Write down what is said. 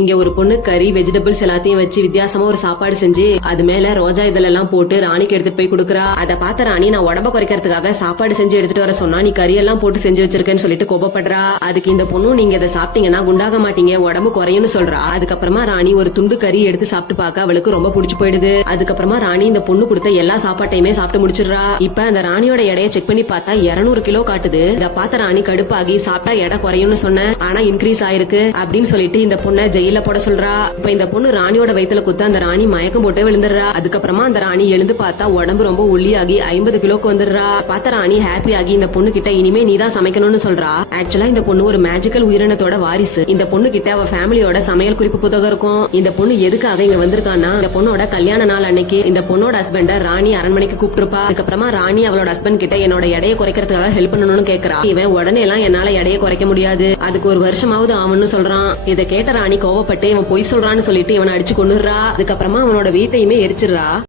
இங்க ஒரு பொண்ணு கறி வெஜிடபிள்ஸ் எல்லாத்தையும் வச்சு வித்தியாசமா ஒரு சாப்பாடு செஞ்சு அது மேல ரோஜா இதெல்லாம் போட்டு ராணிக்கு எடுத்துட்டு போய் கொடுக்குறா. அதை பார்த்த ராணி நான் உடம்ப குறைக்கிறதுக்காக சாப்பாடு செஞ்சு எடுத்துட்டு வர சொன்னா நீ கறி எல்லாம் போட்டு செஞ்சு வச்சிருக்கேன்னு சொல்லிட்டு கோபப்படுறா. அதுக்கு இந்த பொண்ணு நீங்க இதை சாப்பிட்டீங்கன்னா குண்டாக மாட்டீங்க உடம்பு குறையும்னு சொல்றா. அதுக்கப்புறமா ராணி ஒரு துண்டு கறி எடுத்து சாப்பிட்டு பார்க்க அவளுக்கு ரொம்ப பிடிச்சு போயிடுது. அதுக்கப்புறமா ராணி இந்த பொண்ணு கொடுத்த எல்லா சாப்பாட்டையுமே சாப்பிட்டு முடிச்சிடுறா. இப்ப அந்த ராணியோட எடையை செக் பண்ணி பார்த்தா 200 கிலோ காட்டுது. இதை பார்த்த ராணி கடுப்பாகி சாப்பிட்டா எடை குறையும்னு சொன்ன ஆனா இன்க்ரீஸ் ஆயிருக்கு அப்படின்னு சொல்லிட்டு இந்த பொண்ணை ஜெயில போட சொல்றா. இப்ப இந்த பொண்ணு ராணியோட வயித்துல குத்த அந்த ராணி மயக்கம் போட்டு விழுந்துடுறா. அதுக்கப்புறமா அந்த ராணி எழுந்து பார்த்தா உடம்பு ரொம்ப ஒல்லியாகி 50 கிலோக்கு வந்துடுறா. பார்த்த ராணி ஹாப்பி ஆகி இந்த பொண்ணு கிட்ட இனிமே நீதான் சமைக்கணும்னு சொல்றா. ஆக்சுவலா இந்த பொண்ணு ஒரு மேஜிக்கல் உயிரினத்தோட வாரிசு. இந்த பொண்ணு கிட்ட அவ ஃபேமிலியோட சமையல் குறிப்பு புத்தகம் இருக்கும். இந்த பொண்ணு எதுக்காக இங்க வந்திருக்கான்னா இந்த பொண்ணோட கல்யாண நாள் அன்னைக்கு இந்த பொண்ணோட ஹஸ்பண்ட ராணி அரண்மனைக்கு கூப்பிட்டுருப்பா. அதுக்கப்புறமா ராணி அவளோட ஹஸ்பண்ட் கிட்ட என்னோட எடையை குறைக்கிறதுக்காக ஹெல்ப் பண்ணணும்னு கேக்குறா. இவன் உடனே எல்லாம் என்னால எடையை குறைக்க முடியாது, அதுக்கு ஒரு வருஷமாவது ஆகும்னு சொல்றான். இதை கேட்ட ராணி கோவப்பட்டு இவன் பொய் சொல்றான்னு சொல்லிட்டு இவனை அடிச்சு கொன்னுடுறா. அதுக்கப்புறமா அவனோட வீட்டையுமே எரிச்சிடுறா.